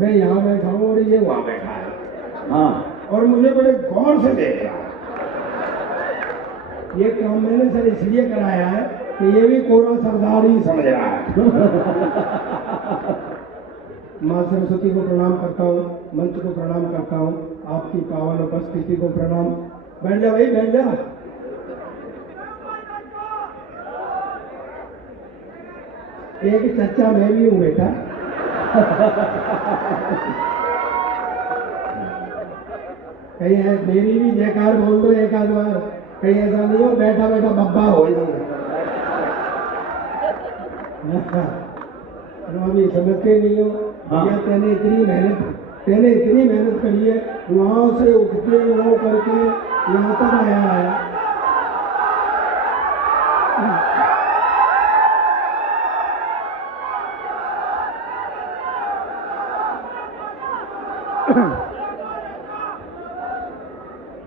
मैं यहाँ बैठा हूँ और ये वहाँ बैठा है। हाँ, और मुझे बड़े गौर से देख रहा है। ये काम मैंने सर इसलिए कराया है कि ये भी कोरा सरदार ही समझ रहा है। माँ सरस्वती को प्रणाम करता हूँ, मंच को प्रणाम करता हूँ, आपकी पावन उपस्थिति को प्रणाम। बैठ जा भाई, बैठ जा। एक चच्चा मैं भी हूँ बेटा। कहीं है मेरी भी जयकार बोल दो एक आध बार। कहीं ऐसा नहीं हो बैठा बैठा बब्बा हो जाऊंगा। अभी समझते नहीं हो। भैया तेने इतनी मेहनत करी है, वहां से उठ के वो करके यहाँ तक आया है।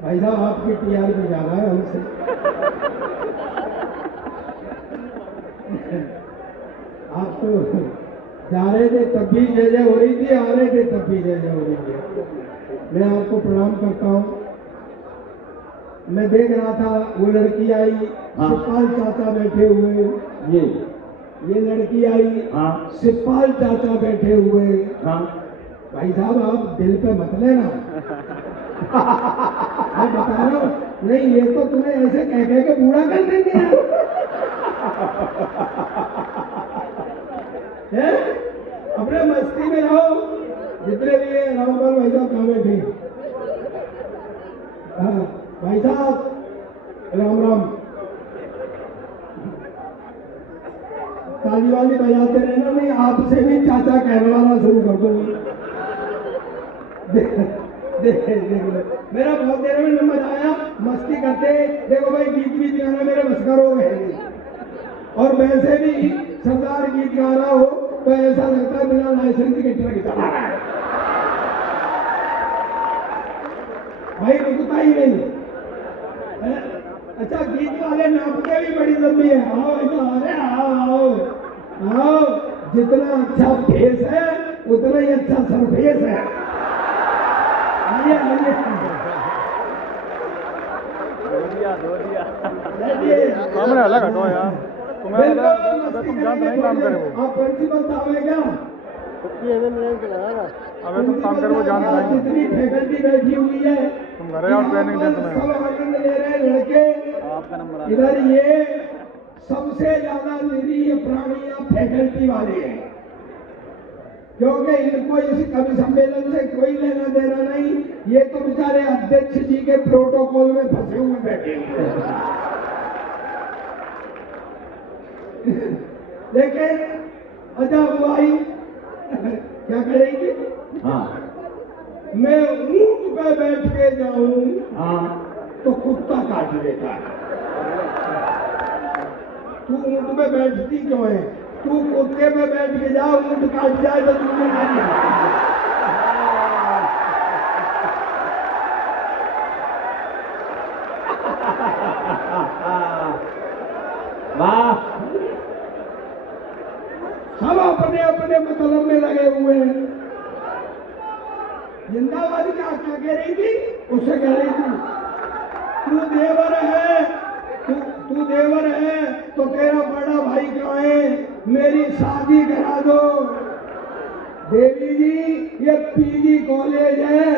भाई साहब आपकी टीआरपी ज्यादा है हमसे। आप तो जा रहे थे तब भी जय जय हो रही थी, आ रहे थे तब भी जय जय हो रही थी। मैं आपको प्रणाम करता हूँ। मैं देख रहा था वो लड़की आई, सिपाल चाचा बैठे हुए। ये लड़की आई, सिपाल चाचा बैठे हुए। भाई साहब आप दिल पे मत लेना। मैं बता रहा हूँ, नहीं ये तो तुम्हें ऐसे कह के बूढ़ा कर देंगे यार। अपने मस्ती में रहो। जितने भी है रामपाल भाई साहब कहाँ बैठे? हाँ भाई साहब राम राम। ताली वाली बजाते रहना, नहीं आपसे भी चाचा कहने वाला शुरू कर दूंगी। देख मेरा बहुत देर में नंबर आया, मस्ती करते। देखो भाई गीत गाना मेरे बस का रोग है नहीं। और वैसे भी सरदार गीत गा रहा हो तो ऐसा लगता है बिना लाइसेंस के ट्रक चला रहा है। भाई रुकता ही नहीं। अच्छा गीत वाले नाप के भी बड़ी लंबी है। आओ ऐसा, अरे आओ आओ। जितना अच्छा फेस है उतना ही अच्छा सरफेस है। आइए आइए। सामने अलग हटो यार। तुम्हें तुम जानते नहीं काम करे वो। आप प्रिंसिपल साहब है क्या? अबे तुम काम करे वो जानते नहीं। जितनी फैकल्टी बैठी हुई है तुम घर जाओ, ट्रेनिंग दे तुम्हें। सब आनंद ले रहे हैं लड़के। आपका नंबर इधर ये सबसे ज्यादा निरीह प्राणियां फैकल्टी वाले हैं, क्योंकि इनको इस कवि सम्मेलन से कोई लेना देना नहीं। ये तो बेचारे अध्यक्ष जी के प्रोटोकॉल में फंसे हुए बैठे हुए हैं। लेकिन अच्छा वो आई क्या करेगी? मैं ऊंट पे बैठ के जाऊं तो कुत्ता काट लेता है। तू ऊंट पे बैठती क्यों है? तू कुत्ते पे बैठ के जा, ऊंट काट जाए तो तुमने वाह। सब अपने अपने मतलब में लगे हुए हैं। जिंदाबाद क्या कह रही थी? उससे कह रही थी तू देवर है, तू देवर है तो तेरा बड़ा भाई कहाँ है? मेरी शादी करा दो। देवी जी ये पीजी कॉलेज है,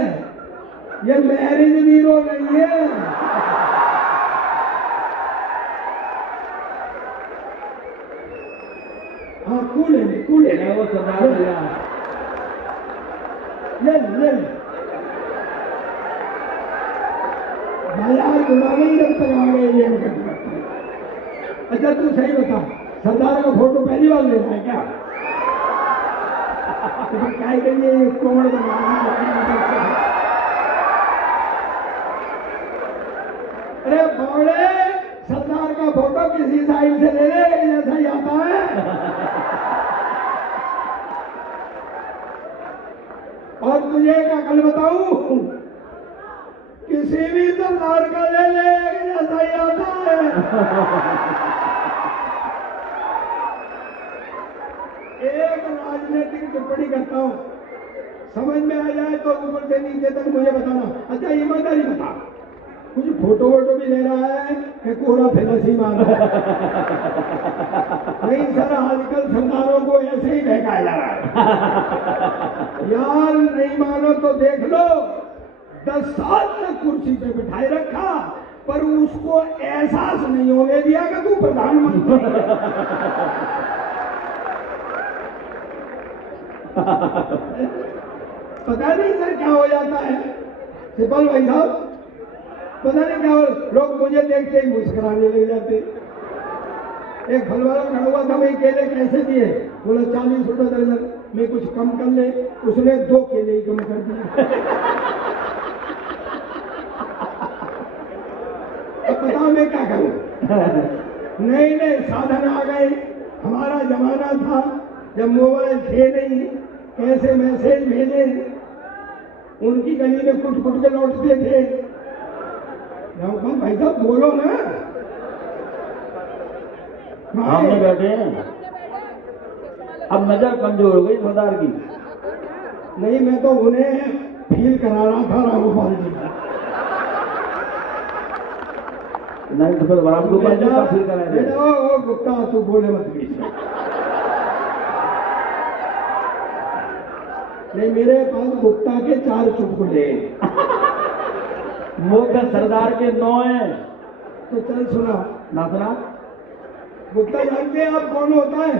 ये मैरिज ब्यूरो नहीं है। हाँ कूल है वो सरदार भैया। ले बाजार घुमा गई जब तक आ गए ये। अच्छा तू सही बता, सरदार का फोटो पहली बार लेना है क्या? तो क्या करिए कोमड़ बनाना। अरे बौड़े, सरदार का फोटो किसी साइड से ले ले, जैसा ही आता है। और तुझे एक अकल बताऊं, किसी भी सरदार का ले ले जैसा ही आता है। एक राजनीतिक टिप्पणी करता हूं, समझ में आ जाए तो ऊपर से नीचे तक मुझे बताना। अच्छा ईमानदारी बता, कुछ फोटो वोटो भी ले रहा है कि कोरा फेलसी मार रहा है? नहीं सर, आजकल सरदारों को ऐसे ही बहकाया जा रहा है। यार नहीं मानो तो देख लो, 10 साल तक कुर्सी पे बिठाए रखा, पर उसको एहसास नहीं होने दिया कि तू प्रधानमंत्री है। पता नहीं सर क्या हो जाता है सिपाल भाई साहब, पता नहीं क्या हो, लोग मुझे देखते ही मुस्कुराने लग जाते। एक फल वाला खड़ा हुआ था, भाई केले कैसे दिए? बोला 40 रुपए दर्जन। मैं कुछ कम कर ले, उसने 2 केले ही कम कर दिए। अब बताओ मैं क्या करूं? नहीं नहीं, साधन आ गए। हमारा जमाना था जब मोबाइल थे नहीं, कैसे मैसेज भेजे, उनकी गली में कुट कुट के लौटते थे। भाई साहब बोलो ना। सामने बैठे हैं, अब नजर कमजोर हो गई सरदार की। नहीं, मैं तो उन्हें फील करा रहा था रामगोपाल जी का। नहीं तो फिर रामगोपाल जी का फील करा रहे। ओ गुप्ता, तू बोले मत बीच में। नहीं, मेरे पास गुप्ता के 4 चुटकुले। मुख्य सरदार के 9 हैं। तो चल सुना ना सुना। गुप्ता जानते हैं आप कौन होता है?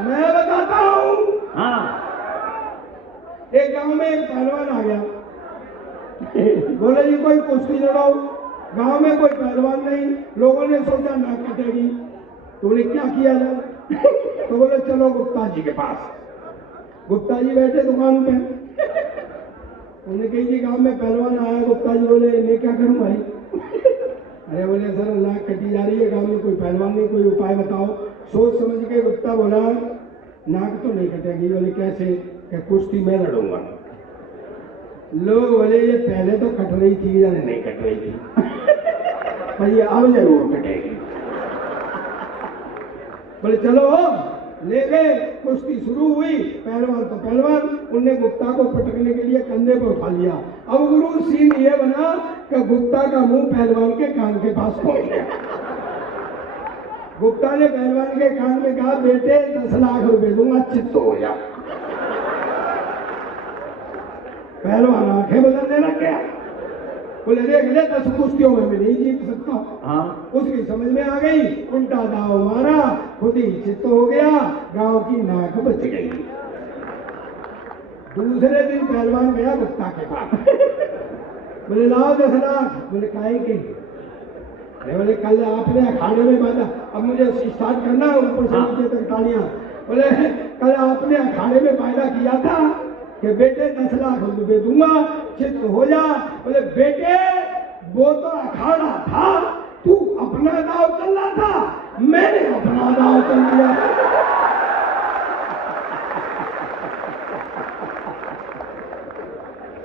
मैं बताता हूँ। हाँ। एक गांव में एक पहलवान आ गया, बोले जी कोई कुश्ती लड़ाओ। गांव में कोई पहलवान नहीं, लोगों ने सोचा नाक कटेगी, तो बोले क्या किया जाए? तो बोले चलो गुप्ता जी के पास। गुप्ता जी बैठे दुकान पे, उन्हें कही जी गांव में पहलवान आया। गुप्ता जी बोले मैं क्या करूं भाई? अरे बोले सर नाक कटी जा रही है, गांव में कोई पहलवान नहीं, कोई उपाय बताओ। सोच समझ के गुप्ता बोला नाक तो नहीं कटेगी। बोले कैसे? क्या कुश्ती मैं लड़ूंगा। लोग बोले ये पहले तो कट रही थी या नहीं कट रही थी, पर ये अब जरूर कटेगी। बोले चलो ले गए, कुश्ती शुरू हुई। पहलवान तो पहलवान, उनने गुप्ता को पटकने के लिए कंधे पर उठा लिया। अब गुरु सीन ये बना कि गुप्ता का मुंह पहलवान के कान के पास पहुंच गया। गुप्ता ने पहलवान के कान में कहा बेटे 10 लाख रुपए दूंगा, चित्त हो जा। पहलवान आंखें बदलने लग गया, बोले देख ले 10 कुश्तियों में मैं नहीं जीत सकता। हाँ। उसकी समझ में आ गई, उल्टा दाव मारा, खुद ही चित्त हो गया, गांव की नाक बच गई। दूसरे दिन पहलवान गया गुप्ता के पास, बोले लाओ 10 लाख। बोले काहे के? बोले कल आपने अखाड़े में बांधा, अब मुझे स्टार्ट करना है ऊपर से नीचे तक तालियां। बोले कल आपने अखाड़े में वायदा किया था कि बेटे 10 लाख रुपए दूंगा, चित्त हो जा। बोले बेटे वो तो अखाड़ा था, तू अपना दाव चल रहा था, मैंने अपना दाव चल दिया।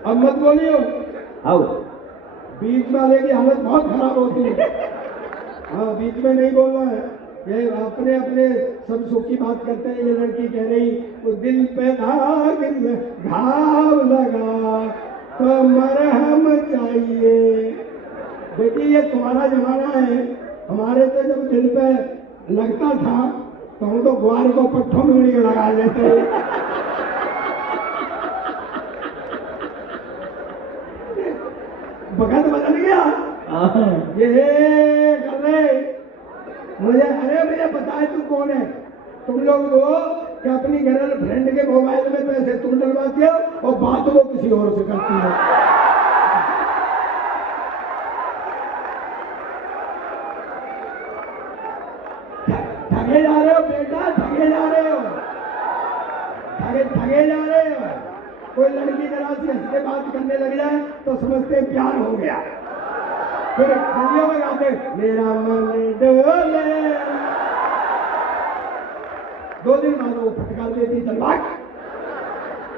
अब मत बोलियो, आओ। बीच वाले की हालत बहुत खराब होती है। हाँ, बीच में नहीं बोलना है। ये अपने अपने सब सुख की बात करते हैं। ये लड़की कह रही वो दिल पे घाव लगा तो मरहम चाहिए। बेटी ये तुम्हारा जमाना है, हमारे तो जब दिल पे लगता था तो हम तो ग्वार को पट्ठों में उंगली लगा लेते। वक्त बदल गया। ये कर रहे मुझे, अरे मुझे बताए तू कौन है? तुम लोग वो कि अपनी गर्लफ्रेंड के मोबाइल में पैसे तुम डलवाती हो और बात वो किसी और से करती हो। ठगे जा रहे हो बेटा, ठगे जा रहे हो, ठगे जा रहे हो। कोई लड़की जरा सी हंस के बात करने लग जाए तो समझते प्यार हो गया, फिर गलियों में गाते मेरा मन डोले। 2 दिन बाद वो फटकार देती चल भाग,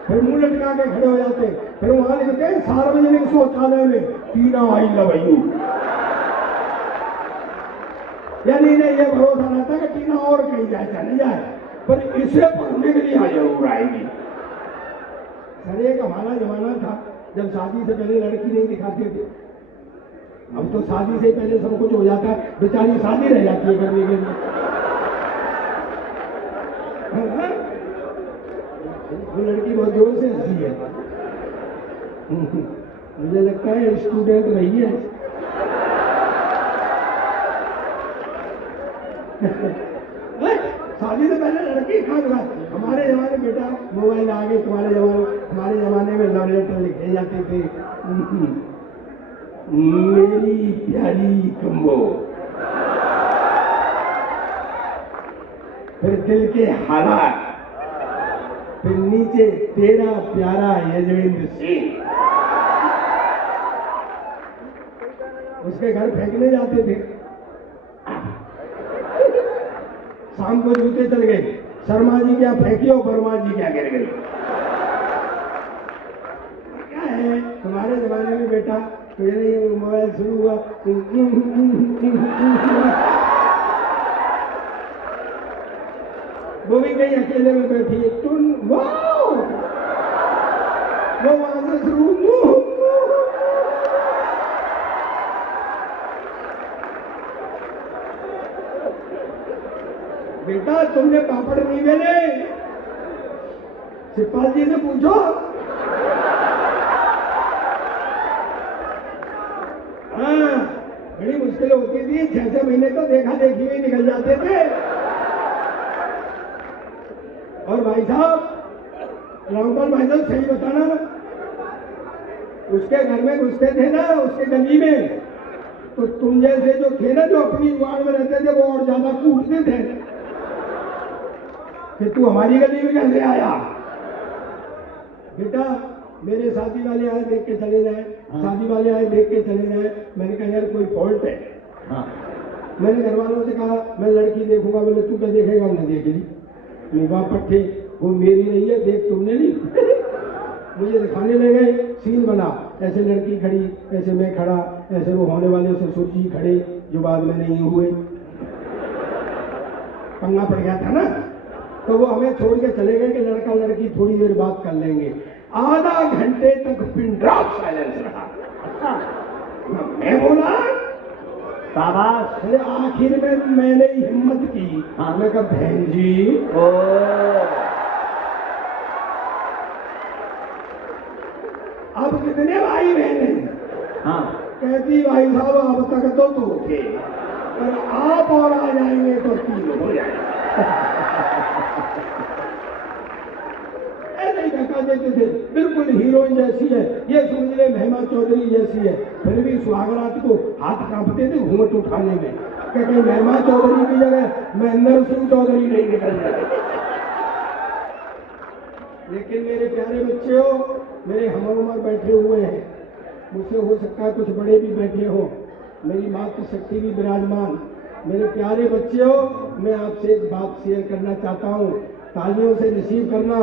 फिर मुंह लटका के खड़े हो जाते, फिर वहां लिखते सार्वजनिक शौचालय में टीना आई लव यू। यानी इन्हें यह भरोसा रहता है कि टीना और कहीं जाए चले जाए, पर इसे पढ़ने के लिए जरूर आएगी। सर एक हमारा जमाना था जब शादी से पहले लड़की नहीं दिखाते थे। अब तो शादी से पहले सब कुछ हो जाता है, बेचारी शादी रह जाती है करने के लिए। हाँ? वो लड़की बहुत जोर से हंसी है। मुझे लगता है स्टूडेंट रही है। शादी से पहले लड़की कहाँ दिखा? हमारे जमाने बेटा मोबाइल आ गए, तुम्हारे जमाने, हमारे जमाने में लव लेटर लिखे जाते थे। मेरी प्यारी कम्बो, फिर दिल के हालात, फिर नीचे तेरा प्यारा यजवेंद्र सिंह। उसके घर फेंकने जाते थे, शाम को जूते चल गए, शर्मा जी क्या फेंकी और वर्मा जी क्या गिर गई। क्या है तुम्हारे जमाने में बेटा, तो ये नहीं मोबाइल शुरू हुआ, वो भी कहीं अकेले में बैठी है, टुन वो वहां से शुरू। बेटा तुमने पापड़ नहीं बेले, शिवपाल जी से पूछो। हाँ, बड़ी मुश्किल होती थी, 6-6 महीने तो देखा देखी में निकल जाते थे। और भाई साहब, रामपाल भाई साहब सही बताना, उसके घर में घुसते थे ना, उसके गली में, तो तुम जैसे जो थे ना, जो अपनी वार्ड में रहते थे, वो और ज्यादा कूटते थे कि तू हमारी गली में कैसे आया। बेटा मेरे शादी वाले आए देख के चले जाए, शादी वाले आए देख के चले जाए। मैंने कहा यार कोई फॉल्ट है। हाँ। मैंने घर वालों से कहा मैं लड़की देखूंगा। बोले तू क्या देखेगा? मैं देख ली। वाह पट्टे, वो मेरी नहीं है, देख तुमने ली। मुझे दिखाने लगे, सीन बना, ऐसे लड़की खड़ी, ऐसे मैं खड़ा, ऐसे वो होने वाले ससुर जी खड़े, जो बाद में नहीं हुए। पंगा पड़ गया था ना, तो वो हमें छोड़ के चले गए कि लड़का लड़की थोड़ी देर बात कर लेंगे। आधा घंटे तक पिन ड्रॉप साइलेंस रहा। मैं बोला शाबाश। अरे आखिर में मैंने हिम्मत की। हाँ। मैं कहा बहन जी, अब कितने भाई बहन? हाँ। कहती भाई साहब अब तक तो 2 थे, पर आप और आ जाएंगे तो 3 हो जाएंगे। ऐसे ही धक्का देते थे, बिल्कुल हीरोइन जैसी है, ये समझ ले महिमा चौधरी जैसी है। फिर भी सुहागरात को हाथ कांपते थे घूंघट उठाने में, कहीं महिमा चौधरी की जगह महेंद्र सिंह चौधरी नहीं निकल जाए। लेकिन मेरे प्यारे बच्चे हो, मेरे हम उम्र बैठे हुए हैं, मुझसे हो सकता है कुछ बड़े भी बैठे हो, मेरी मातृशक्ति भी विराजमान। मेरे प्यारे बच्चे हो, मैं आपसे एक बात शेयर करना चाहता हूँ, तालियों से रिसीव करना।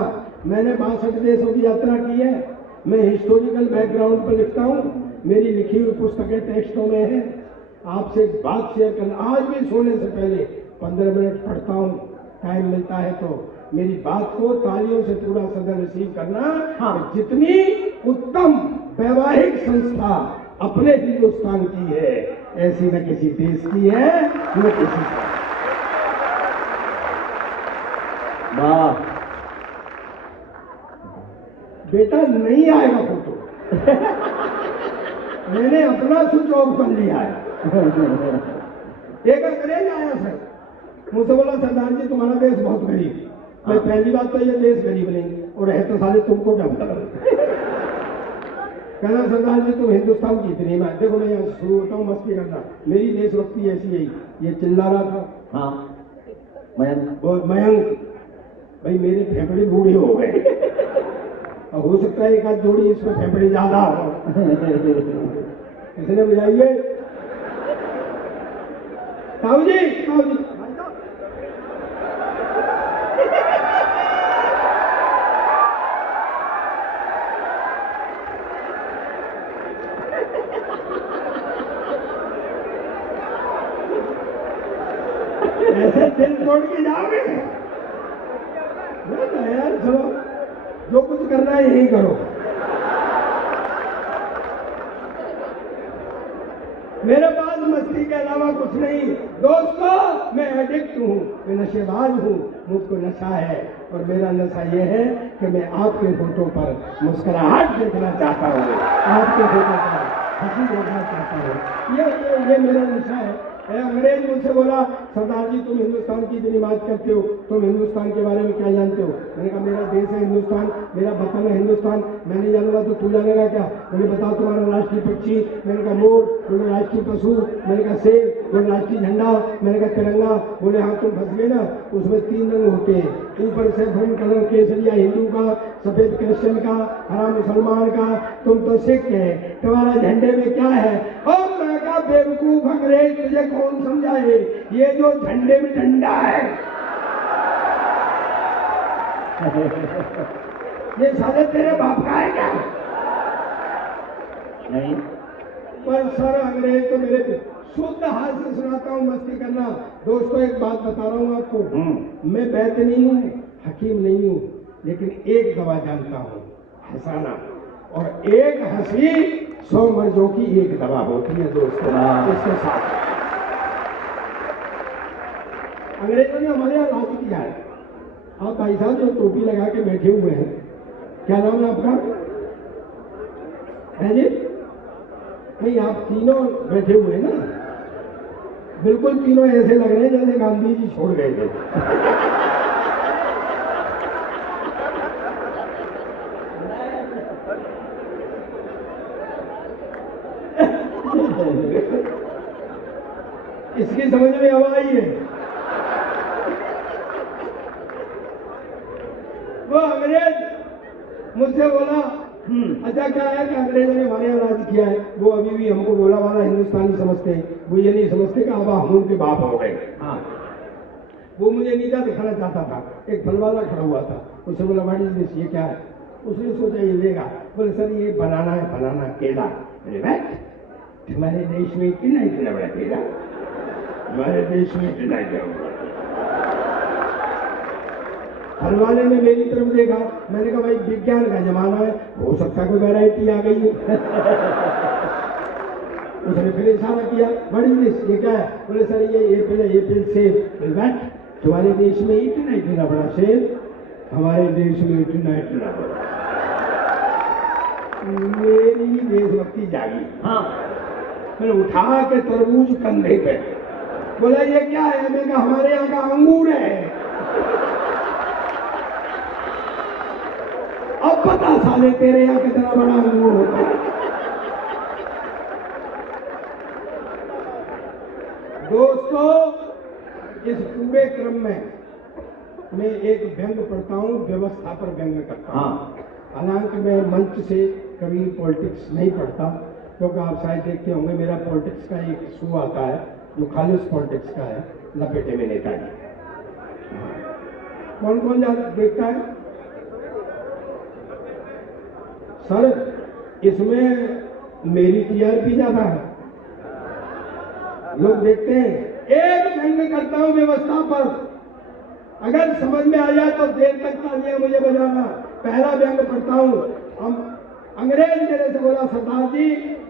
मैंने 62 देशों की यात्रा की है। मैं हिस्टोरिकल बैकग्राउंड पर लिखता हूँ, मेरी लिखी हुई पुस्तकें टेक्स्टों में है। आपसे एक बात शेयर करना, आज भी सोने से पहले 15 मिनट पढ़ता हूँ, टाइम मिलता है तो। मेरी बात को तालियों से पूरा सदन रिसीव करना। हाँ, जितनी उत्तम वैवाहिक संस्था अपने हिंदुस्तान की है, ऐसी न किसी देश की है न किसी का। वाह बेटा नहीं आएगा फोटो। मैंने अपना स्विच ऑफ कर लिया है। एक अंग्रेज आया सर, मुझसे बोला सरदार जी तुम्हारा देश बहुत गरीब। मैं पहली बात तो ये देश गरीब नहीं, और है तो साले तुमको क्या पता। कहना सरदार जी तुम हिंदुस्तान की इतनी मैं देखो, मैं यहाँ शुरू होता हूँ मस्ती करना। मेरी देशभक्ति ऐसी है, ये चिल्ला रहा था। हाँ मयंक भाई मेरे फेफड़े बूढ़े हो गए, और हो सकता है एक आध जोड़ी इसमें फेफड़े ज्यादा हो। इसने बुझाइए ताऊ जी, ताऊ जी ऐसे दिल तोड़ के जाओगे यार। चलो जो कुछ करना है यही करो। मेरे पास मस्ती के अलावा कुछ नहीं। दोस्तों, मैं एडिक्ट हूँ, मैं नशेबाज हूँ, मुझको नशा है। और मेरा नशा ये है कि मैं आपके होठों पर मुस्कुराहट देखना चाहता हूँ, आपके होठों पर हंसी देखना चाहता हूँ। ये मेरा नशा है। अंग्रेज मुझसे बोला, सरदार जी तुम हिंदुस्तान की इतनी बात करते हो, तुम हिंदुस्तान के बारे में क्या जानते हो? मैंने कहा मेरा देश है हिंदुस्तान, मेरा वतन है हिंदुस्तान, मैं नहीं जानूंगा तो तू जानेगा क्या? बोले बताओ तुम्हारा राष्ट्रीय पक्षी? मैंने कहा मोर। बोले राष्ट्रीय पशु? मैंने कहा शेर। बोले राष्ट्रीय झंडा? मैंने कहा तिरंगा। बोले हाँ तुम फंस गए ना, उसमें 3 रंग होते हैं, ऊपर से धूम कलर केसरिया हिंदू का, सफेद क्रिश्चियन का, हरा मुसलमान का, तुम तो सिख है, तुम्हारा झंडे में क्या है? और मैं कहा बेवकूफ अंग्रेज, तुझे कौन समझाए, ये जो झंडे में डंडा है ये साले तेरे बाप का है क्या? नहीं, पर सर अंग्रेज तो मेरे पे शुद्ध हाथ से सुनाता हूँ, मस्ती करना। दोस्तों एक बात बता रहा हूँ आपको, मैं वैद्य नहीं हूँ, हकीम नहीं हूँ, लेकिन एक दवा जानता हूँ, हंसाना। और एक हंसी 100 मर्जों की एक दवा होती है दोस्तों। इसके साथ अंग्रेजों ने हमारे यहाँ राज किया है। आप भाई साहब जो टोपी लगा के बैठे हुए हैं, क्या नाम है आपका? है जी? नहीं, आप तीनों बैठे हुए हैं ना, बिल्कुल तीनों ऐसे लग रहे हैं जैसे गांधी जी छोड़ गए थे। इसकी समझ में अब आई है। वो अंग्रेज मुझसे बोला, अच्छा क्या है कि अंग्रेजों ने हमारे यहाँ राज किया है। वो अभी भी हमको बोला वाला हिंदुस्तानी समझते हैं, वो ये नहीं समझते कि अब हम उनके बाप हो गए। हाँ, वो मुझे नीचा दिखाना चाहता था। एक फल वाला खड़ा हुआ था, उससे बोला व्हाट इज दिस, ये क्या है? उसने सोचा ये लेगा। बोले सर ये बनाना है, बनाना केला। तुम्हारे देश में इतना बड़ा केला, हमारे देश में इतना बड़ा। फल वाले ने मेरी तरफ देखा, मैंने कहा भाई विज्ञान का जमाना है, हो सकता है कोई वैरायटी आ गई हो। उसने फिर इशारा किया, बड़ी दिस ये क्या है? बोले सर ये एप्पल सेब। तुम्हारे देश में इतना बड़ा सेब, हमारे देश में इतना बड़ा। मेरी देशभक्ति जागी। हाँ, मैंने उठा के तरबूज कंधे पे, बोला ये क्या है? मैंने कहा हमारे यहाँ का अंगूर है। अब पता साले तेरे यहाँ कितना बड़ा अंगूर होता है। दोस्तों, इस पूरे क्रम में मैं एक व्यंग पढ़ता हूँ, व्यवस्था पर व्यंग करता हूँ। हालांकि मैं मंच से कभी पॉलिटिक्स नहीं पढ़ता, क्योंकि आप शायद देखते होंगे मेरा पॉलिटिक्स का एक शो आता है जो खालिश पॉलिटिक्स का है, लपेटे में नेताजी। कौन कौन देखता है सर? इसमें मेरी टीआरपी ज्यादा है, लोग देखते हैं। एक व्यंग करता हूं व्यवस्था पर, अगर समझ में आ जाए तो देर तक तालियां मुझे बजाना। पहला व्यंग पढ़ता हूं। हम अंग्रेज मेरे से बोला, सरदार जी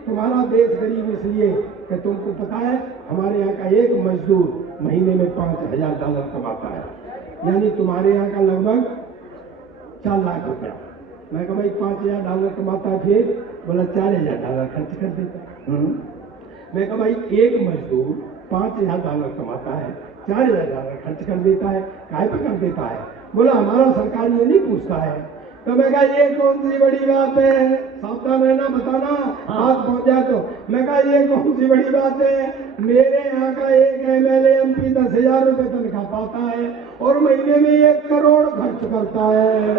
तुम्हारा देश गरीब इसलिए कि तुमको पता है हमारे यहाँ का एक मजदूर महीने में $5000 कमाता है, यानी तुम्हारे यहाँ का लगभग 4 लाख रुपया। मैं कहा भाई $5000 कमाता है, फिर बोला $4000 खर्च कर देता। मैं कहा भाई एक मजदूर $5000 कमाता है, $4000 खर्च कर देता है, काहे पे कर देता है? बोला हमारा सरकार ये नहीं पूछता है। तो मैं कहा ये कौन सी बड़ी बात है, सावधान रहना, बताना बात पहुंच जाए तो। मैं कहा ये कौन सी बड़ी बात है, मेरे यहाँ का एक MLA MP 10,000 रुपये तनख्वाह पाता है और महीने में 1 करोड़ खर्च करता है।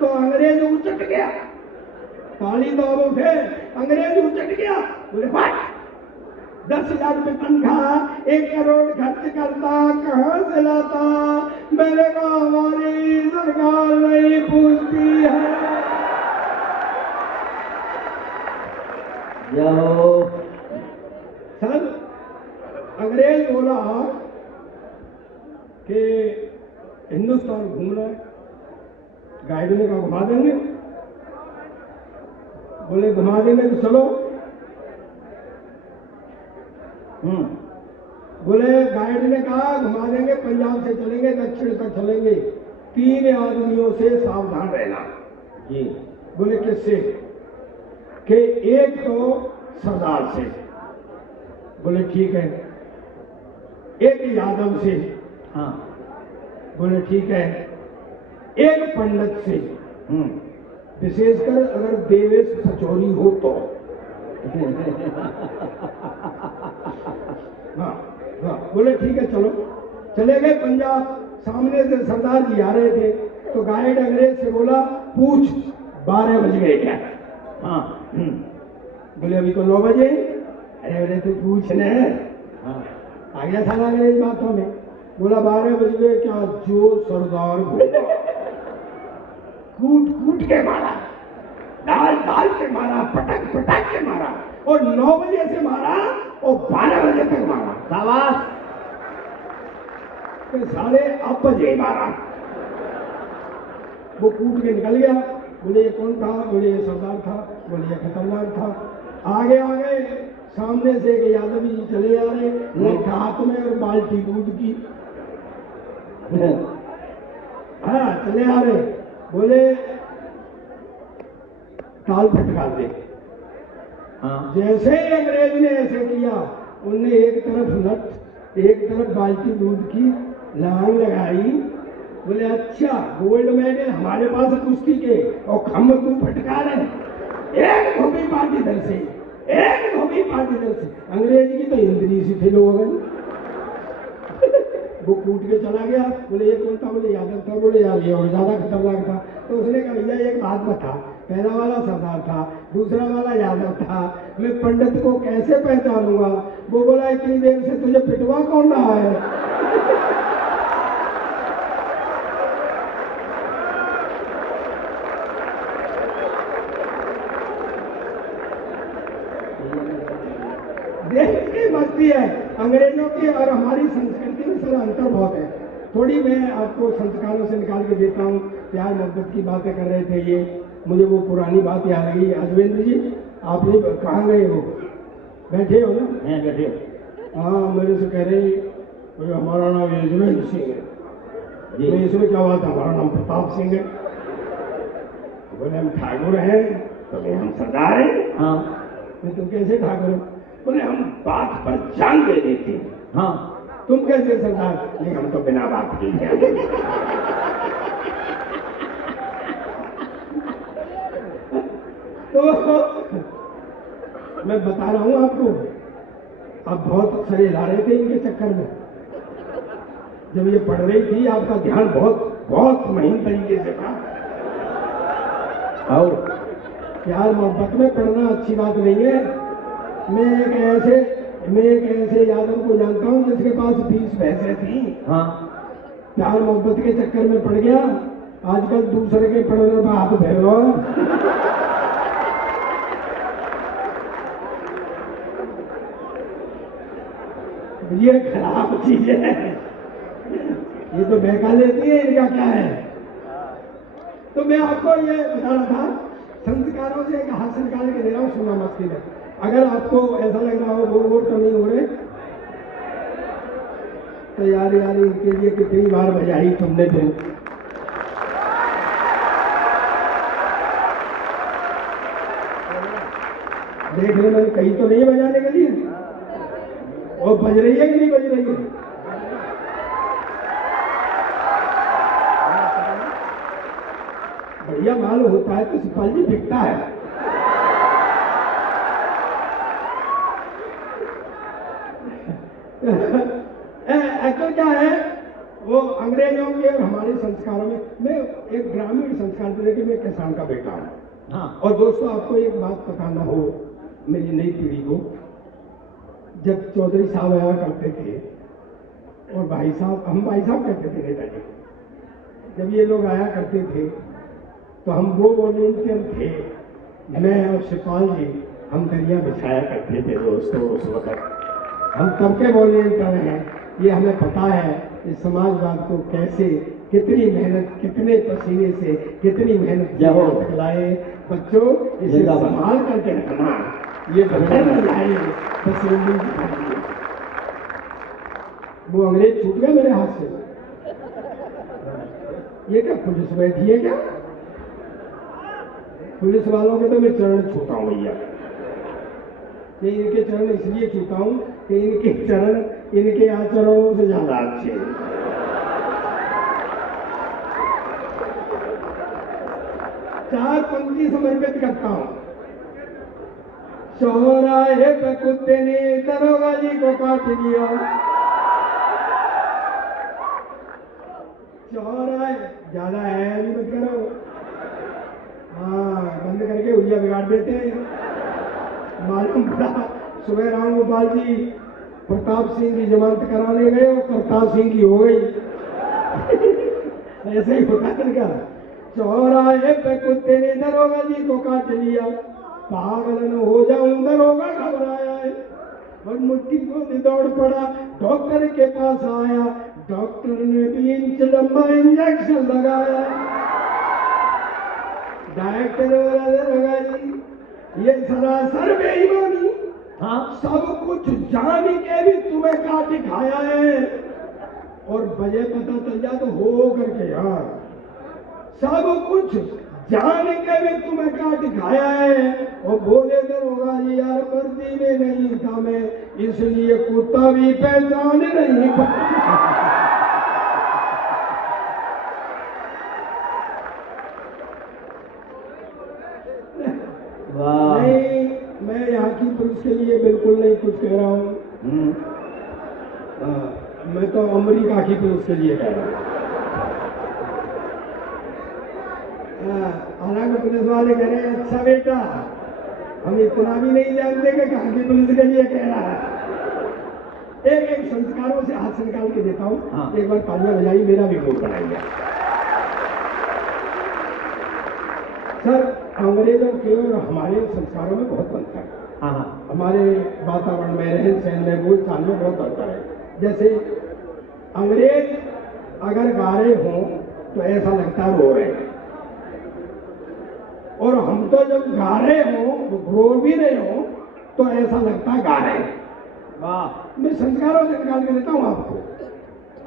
तो अंग्रेज उचट गया, ताली तो अब उठे, अंग्रेज उचट गया। बोले 10,000 रुपये तनख्वाह, 1 करोड़ खर्च करता, कहाँ से लाता? मैंने कहा हमारी सरकार नहीं पूछती है। सर अंग्रेज बोला कि रहा है। गाइड ने कहा घुमा देंगे। बोले घुमा देंगे तो चलो। बोले गाइड ने कहा घुमा देंगे, पंजाब से चलेंगे, दक्षिण तक चलेंगे, 3 आदमियों से सावधान रहना। जी। बोले किससे? कि एक तो सरदार से। बोले ठीक है। एक यादव से। हाँ। बोले ठीक है। एक पंडित से। विशेषकर अगर देवेश सचोरी हो तो। हाँ हाँ। बोले ठीक है चलो। चले गए पंजाब। सामने से सरदार जी आ रहे थे तो गाइड अंग्रेज से बोला पूछ 12 बज गए क्या? हाँ। बोले अभी तो 9 बजे। अरे बोले तू पूछने। हाँ। आ गया सारा अंग्रेज बातों में। बोला 12 बज गए क्या? जो सरदार बोला कूट कूट के मारा, डाल डाल के मारा, पटक पटक के मारा, और 9 बजे से मारा और 12 बजे तक मारा। शाबाश। तो साढ़े 8 बजे मारा। वो कूट के निकल गया। बोले ये कौन था? बोले ये सरदार था। बोले ये खतरनाक था। आगे आगे सामने से एक यादव जी चले आ रहे, लठा हाथ में और बाल्टी दूध की। हाँ चले आ रहे। बोले ताल फटका दे। हाँ। जैसे ही अंग्रेज ने ऐसे किया, उनने एक तरफ नट एक तरफ बाल्टी दूध की लांग लगाई। बोले अच्छा गोल्ड मेडल हमारे पास कुश्ती के और खम्भ तू फटका रहे। एक धोबी पार्टी इधर से, एक धोबी पार्टी इधर से। अंग्रेज की तो इंद्री सी थे लोग। वो कूट के चला गया। बोले ये कौन था? बोले यादव था। बोले यार ये और ज्यादा खतरनाक था। तो उसने कहा भैया एक बात बता, पहला वाला सरदार था, दूसरा वाला यादव था, मैं पंडित को कैसे पहचानूंगा? वो बोला इतनी देर से तुझे पिटवा कौन रहा है? देश की मस्ती है अंग्रेजों की और हमारी संस्कृति में सारा अंतर बहुत है। थोड़ी मैं आपको संस्कारों से निकाल के देता हूँ। प्यार मोहब्बत की बातें कर रहे थे ये, मुझे वो पुरानी बात याद आ गई। अजवेंद्र जी आपने कहाँ गए हो? बैठे हो ना? हैं बैठे। हाँ मेरे से कह रहे बोले हमारा नाम यजवेंद्र सिंह है। जी। मैं इसमें क्या बात है? हमारा नाम प्रताप सिंह है। बोले हम ठाकुर हैं। बोले हम सरदार हैं। हाँ। मैं तुम कैसे ठाकुर? बोले हम बात पर जान दे देते हैं। हाँ। तुम कैसे सरदार? नहीं हम तो बिना बात के जान देते। तो मैं बता रहा हूं आपको, आप बहुत सरे ला रहे थे इनके चक्कर में। जब ये पढ़ रही थी आपका ध्यान बहुत बहुत महीन तरीके से था। और प्यार मोहब्बत में पढ़ना अच्छी बात नहीं है। मैं एक ऐसे यादव को जानता हूं जिसके पास 20 भैंसें थी। हाँ। प्यार मोहब्बत के चक्कर में पड़ गया। आजकल दूसरे के पढ़ने पर हाथ फेर लो। ये खराब चीज है। ये तो बहका लेती है, इनका क्या है? तो मैं आपको ये बता रहा था, संस्कारों से एक हास्य निकाल के दे रहा हूँ, सुना मस्ती में। अगर आपको ऐसा लग रहा हो बोर तो नहीं हो रहे, तो यार इनके लिए कितनी बार बजाई तुमने तो। देख लो मैंने कहीं तो नहीं बजाने के लिए। वो बज रही है कि नहीं बज रही है? बढ़िया माल होता है तो सिपाही जी बिकता है। एक्चुअल क्या है, वो अंग्रेजों के और हमारे संस्कारों में, मैं एक ग्रामीण संस्कार से लेकर मैं किसान का बेटा हूँ। हाँ। और दोस्तों आपको एक बात पता ना हो मेरी नई पीढ़ी को, जब चौधरी साहब आया करते थे और भाई साहब, हम भाई साहब कहते थे नेताजी, जब ये लोग आया करते थे तो हम वो वॉलेंटियर थे, मैं और शिपाल जी, हम दरिया बिछाया करते थे दोस्तों। उस वक्त हम तब के वॉलेंटियर हैं, ये हमें पता है इस समाजवाद को कैसे कितनी मेहनत, कितने पसीने से, कितनी मेहनत जय हो। लाए बच्चों, इसे जिंदाबाद। संभाल करके रखना, ये बच्चे न लाए पसीने की भांति। वो अंग्रेज छूट गए मेरे हाथ से। ये क्या पुलिस बैठी है क्या? पुलिस वालों के तो मैं चरण छूता हूँ भैया। ये इनके चरण इसलिए छूता हूँ कि इनके चरण इनके आचरणों से ज्यादा अच्छे हैं। चार पंक्ति समर्पित करता हूँ। चौराहे पे कुत्ते ने दरोगा जी को काट दिया। चौराहे ज्यादा है नहीं, मत करो। हाँ, बंद करके उलिया बिगाड़ देते हैं। मालूम पड़ा सुबह राम गोपाल जी प्रताप सिंह की जमानत कराने गए और प्रताप सिंह की हो गई। ऐसे ही होता है क्या? चौराहे पे कुत्ते ने दरोगा जी को काट लिया। पागल न हो जाऊं, दरोगा घबराया है और मुट्ठी को दौड़ पड़ा, डॉक्टर के पास आया। डॉक्टर ने 2 इंच लंबा इंजेक्शन लगाया। डॉक्टर बोला दरोगा जी, ये सरासर बेईमानी, हाँ सब कुछ जान के भी तुम्हें काट खाया है, और वजह पता चल जा तो हो करके यार, सब कुछ जान के भी तुम्हें काट खाया है। और बोले दरोगा जी, यार वर्दी में नहीं था मैं, इसलिए कुत्ता भी पहचान नहीं पाया। वाह। नहीं, मैं यहाँ की पुलिस के लिए बिल्कुल नहीं कुछ कह रहा हूँ। मैं तो अमेरिका की पुलिस के लिए कह रहा हूँ। हालांकि पुलिस वाले कह रहे हैं, अच्छा बेटा, हम इतना भी नहीं जानते कि कहाँ की पुलिस के लिए कह रहा है। एक एक संस्कारों से हाथ से निकाल के देता हूँ। हाँ। एक बार तालियां बजाई, मेरा भी मूड बनाइए। सर, अंग्रेजों के और हमारे संस्कारों में बहुत अंतर है। हाँ हाँ हमारे वातावरण में, रहन सहन में, बोल चाल में बहुत अंतर है। जैसे अंग्रेज अगर गा रहे हों तो ऐसा लगता है रो रहे हैं, और हम तो जब गा रहे हों, रो भी रहे हों, तो ऐसा लगता है गा रहे हैं। वाह। मैं संस्कारों से निकाल के देता हूं आपको।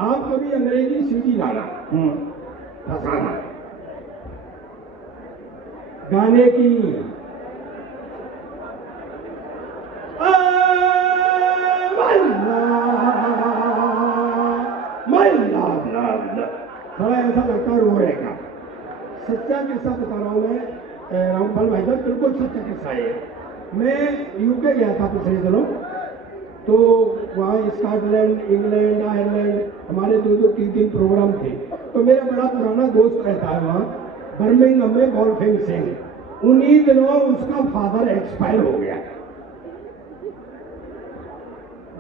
आप कभी अंग्रेजी सीढ़ी लाना, फंसाना, गाने की थोड़ा ऐसा लगता है रो रहेगा। सच्चा किस्सा बता रहा हूँ मैं, रामपाल भाई साहब, बिल्कुल सच्चा किस्सा है। मैं यूके गया था पिछले दिनों, तो वहाँ स्कॉटलैंड, इंग्लैंड, आयरलैंड, हमारे 2-3 प्रोग्राम थे। तो मेरा बड़ा पुराना दोस्त रहता है वहाँ बर्मिंघम में, बॉलफेंग सिंह। उन्हीं दिनों उसका फादर एक्सपायर हो गया।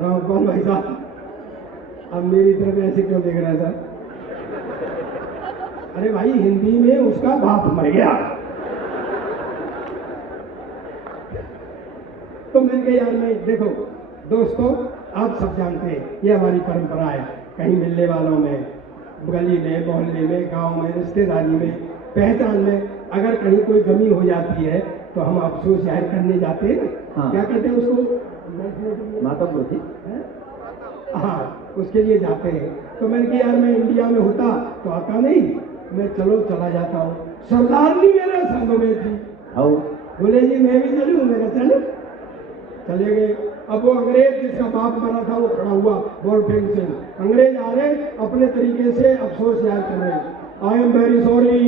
रामपाल भाई साहब, अब मेरी तरफ ऐसे क्यों देख रहा है सर? अरे भाई, हिंदी में उसका बाप मर गया। तो मैंने कहा यार, मैं देखो दोस्तों, आप सब जानते हैं ये हमारी परंपरा है। कहीं मिलने वालों में, गली में, मोहल्ले में, गांव में, रिश्तेदारी में, पहचान में अगर कहीं कोई कमी हो जाती है तो हम अफसोस जाहिर करने जाते हैं। हाँ। क्या कहते हैं उसको? माता बोलती। हाँ, उसके लिए जाते हैं। तो मैंने कहा यार, मैं इंडिया में होता तो आता नहीं, मैं चलो चला जाता हूँ। सरदारनी मेरे संग में थी। आओ। बोले जी मैं भी चलूँ। मैंने चलो, चले गए। अब वो अंग्रेज जिसका बाप मरा था वो खड़ा हुआ, बॉलफेंग सिंह। अंग्रेज आ रहे, अपने तरीके से अफसोस जाहिर कर रहे, I am very sorry,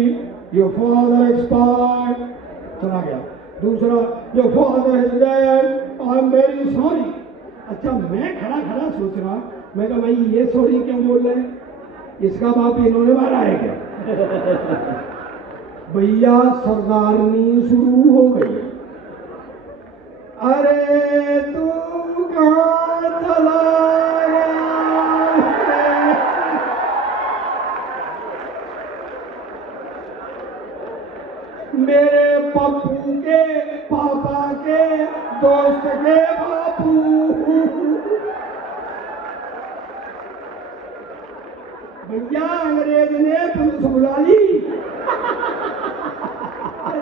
your father expired. चला गया। दूसरा, your father is dead, I am very sorry. अच्छा, मैं खड़ा खड़ा सोच रहा, मैं कहा भाई ये सॉरी क्यों बोल रहे हैं? इसका बाप इन्होंने मारा है क्या? भैया सरदारनी शुरू हो गई। अरे तू कहाँ चला गया? मेरे पप्पू के पापा के दोस्त के बापू। भैया भैया अंग्रेज ने पुलिस बुला ली।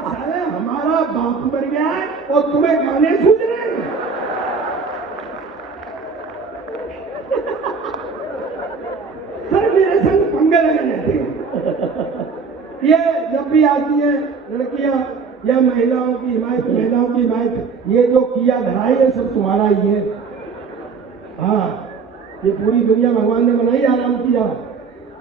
साले हमारा बाप मर गया है और तुम्हें गाने सूझ रहे हैं। सर मेरे संग पंगे लगे रहते हैं। ये जब भी आती है लड़कियां या महिलाओं की हिमायत, ये जो किया धराई है सब तुम्हारा ही है। हाँ, ये पूरी दुनिया भगवान ने बनाई, आराम किया।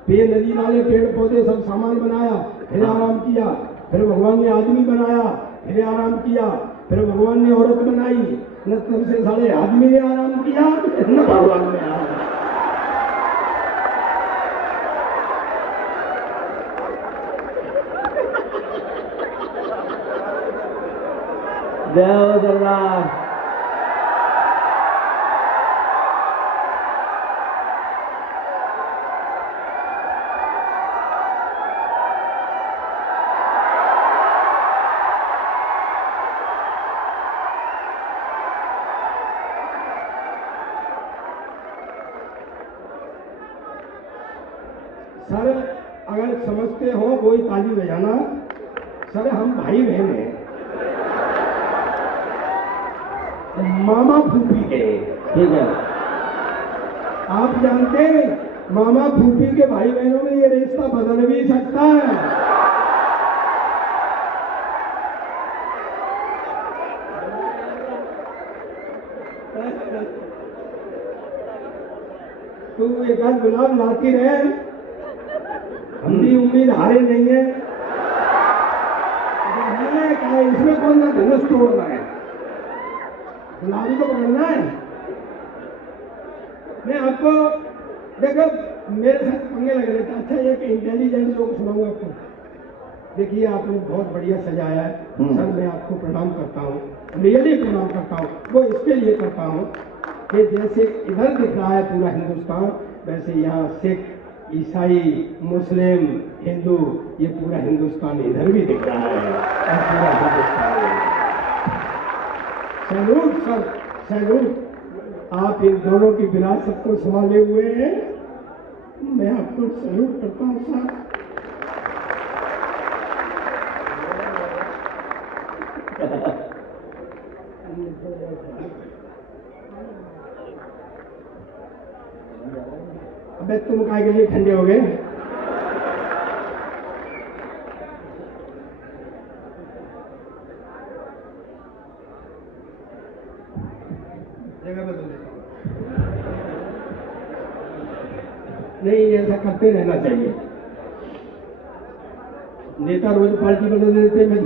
पेड़ नदी नाले पेड़ पौधे सब सामान बनाया, फिर आराम किया। फिर भगवान ने आदमी बनाया, फिर आराम किया। फिर भगवान ने औरत बनाई, न तब से साले आदमी ने आराम किया न भगवान ने आराम किया। जय हो जगन्नाथ। सर अगर समझते हो कोई ताली बजाना। सर हम भाई बहन हैं, मामा फूफी के। ठीक है। आप जानते हैं मामा फूफी के भाई बहनों में ये रिश्ता बदल भी सकता है। तू एक आध गुलाब लाती रहे, हम भी उम्मीद हारे नहीं है। इसमें कौन सा धनुष तोड़ना है, गुलाबी तो पकड़ना है। मैं आपको देखो मेरे साथ पंगे लग रहे थे। अच्छा एक इंटेलिजेंट लोग सुनाऊंगा आपको। देखिए आपने बहुत बढ़िया सजाया है सर, मैं आपको प्रणाम करता हूँ, रियली प्रणाम करता हूँ। वो इसके लिए करता हूँ कि जैसे इधर दिख रहा है पूरा हिंदुस्तान, वैसे यहाँ सिख, ईसाई, मुस्लिम, हिंदू, ये पूरा हिंदुस्तान इधर भी दिख रहा है और पूरा हिंदुस्तान। Salute sir, salute. आप इन दोनों की विरासत को संभाले हुए हैं, मैं आपको सैल्यूट करता हूँ सर। अबे तुम काय के लिए ठंडे हो गए? जगह बदल देता हूं। नहीं ऐसा करते रहना चाहिए। नेता रोज पार्टी बदल देते हैं।